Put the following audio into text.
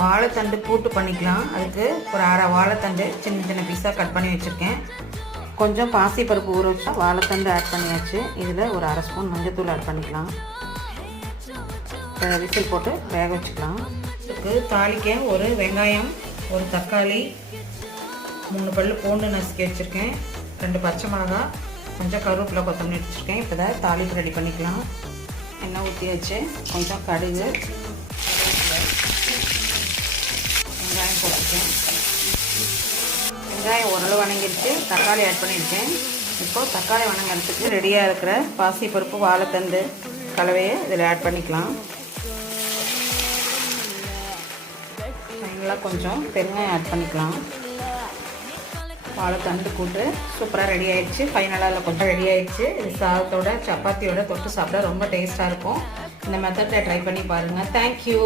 வாழைத்தண்டு கூட்டு பண்ணிக்கலாம். அதுக்கு ஒரு அரை வாழைத்தண்டு சின்ன சின்ன பீஸாக கட் பண்ணி வச்சுருக்கேன். கொஞ்சம் பாசிப்பருப்பு ஊற வச்சா வாழைத்தண்டு ஆட் பண்ணியாச்சு. இதில் ஒரு அரை ஸ்பூன் மஞ்சள்தூள் ஆட் பண்ணிக்கலாம். விசில் போட்டு வேக வச்சுக்கலாம். இதுக்கு தாளிக்க ஒரு வெங்காயம், ஒரு தக்காளி, 3 பல் பூண்டு நசுக்கி வச்சுருக்கேன், 2 பச்சை மிளகாய், கொஞ்சம் கருவேப்பிலை, கொத்தமல்லி வச்சுருக்கேன். இப்போ தான் தாளிப்பு ரெடி பண்ணிக்கலாம். எண்ணெய் ஊற்றி வச்சு கொஞ்சம் கடுகு, வெங்காயம் போட்டுருக்கேன். வெங்காயம் ஓரளவு வணங்கிடுச்சு. தக்காளி ஆட் பண்ணியிருக்கேன். இப்போது தக்காளி வணங்கிறதுக்கு ரெடியாக இருக்கிற பாசிப்பருப்பு வாழைத்தண்டு கலவையை இதில் ஆட் பண்ணிக்கலாம். ஃபைனலாக கொஞ்சம் பெருங்காயம் ஆட் பண்ணிக்கலாம். வாழைத்தண்டு கூட்டு சூப்பராக ரெடி ஆயிடுச்சு. ஃபைனலாக அதில் கொஞ்சம் ரெடி ஆயிடுச்சு. இது சாதத்தோட சப்பாத்தியோட தொட்டு சாப்பிட ரொம்ப டேஸ்ட்டாக இருக்கும். இந்த மெத்தடில் ட்ரை பண்ணி பாருங்கள். தேங்க்யூ.